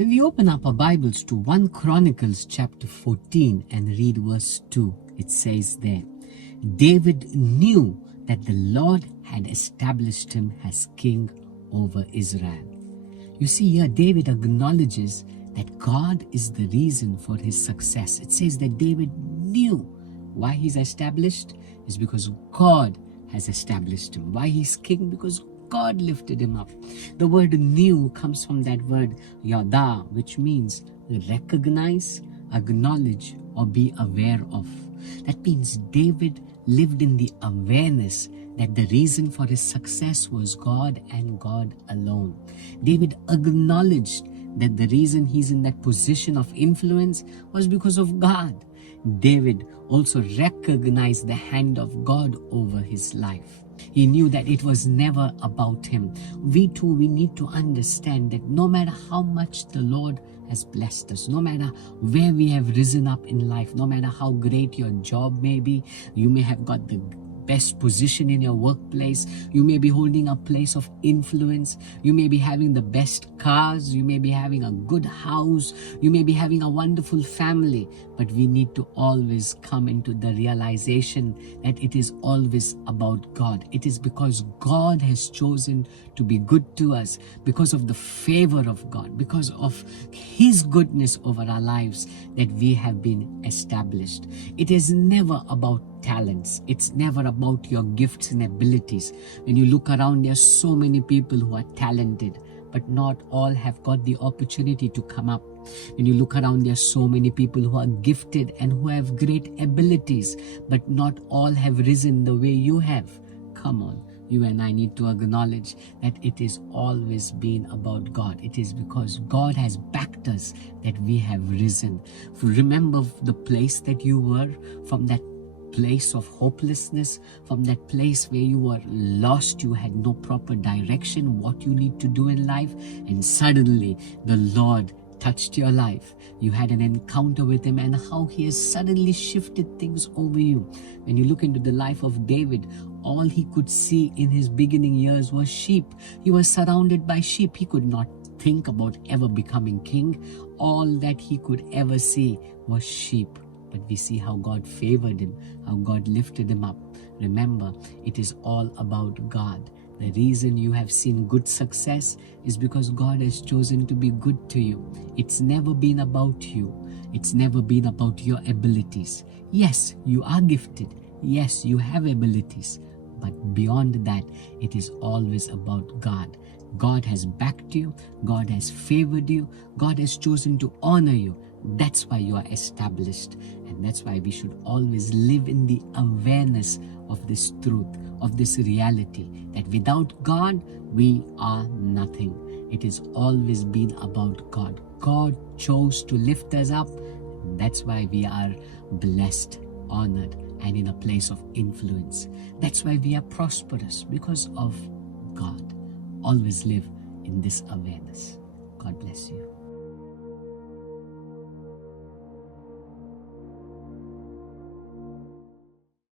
When we open up our Bibles to 1 Chronicles chapter 14 and read verse 2, it says there, David knew that the Lord had established him as king over Israel. You see here, David acknowledges that God is the reason for his success. It says that David knew why he's established is because God has established him. Why he's king? Because God lifted him up. The word knew comes from that word yada, which means recognize, acknowledge, or be aware of. That means David lived in the awareness that the reason for his success was God and God alone. David acknowledged that the reason he's in that position of influence was because of God. David also recognized the hand of God over his life. He knew that it was never about him. We need to understand that no matter how much the Lord has blessed us, no matter where we have risen up in life, no matter how great your job may be, you may have got the best position in your workplace, you may be holding a place of influence, you may be having the best cars, you may be having a good house, you may be having a wonderful family, but we need to always come into the realization that it is always about God. It is because God has chosen to be good to us, because of the favor of God, because of His goodness over our lives, that we have been established. It is never about talents. It's never about your gifts and abilities. When you look around, there are so many people who are talented, but not all have got the opportunity to come up. When you look around, there are so many people who are gifted and who have great abilities, but not all have risen the way you have. Come on. You and I need to acknowledge that it is always been about God. It is because God has backed us that we have risen. Remember the place that you were, from that place of hopelessness, from that place where you were lost, you had no proper direction, what you need to do in life, and suddenly the Lord touched your life. You had an encounter with Him, and how He has suddenly shifted things over you. When you look into the life of David, all he could see in his beginning years was sheep. He was surrounded by sheep. He could not think about ever becoming king. All that he could ever see was sheep. But we see how God favored him, how God lifted him up. Remember, it is all about God. The reason you have seen good success is because God has chosen to be good to you. It's never been about you. It's never been about your abilities. Yes, you are gifted. Yes, you have abilities. But beyond that, it is always about God. God has backed you. God has favored you. God has chosen to honor you. That's why you are established. And that's why we should always live in the awareness of this truth, of this reality, that without God, we are nothing. It has always been about God. God chose to lift us up. That's why we are blessed, honored, and in a place of influence. That's why we are prosperous, because of God. Always live in this awareness. God bless you.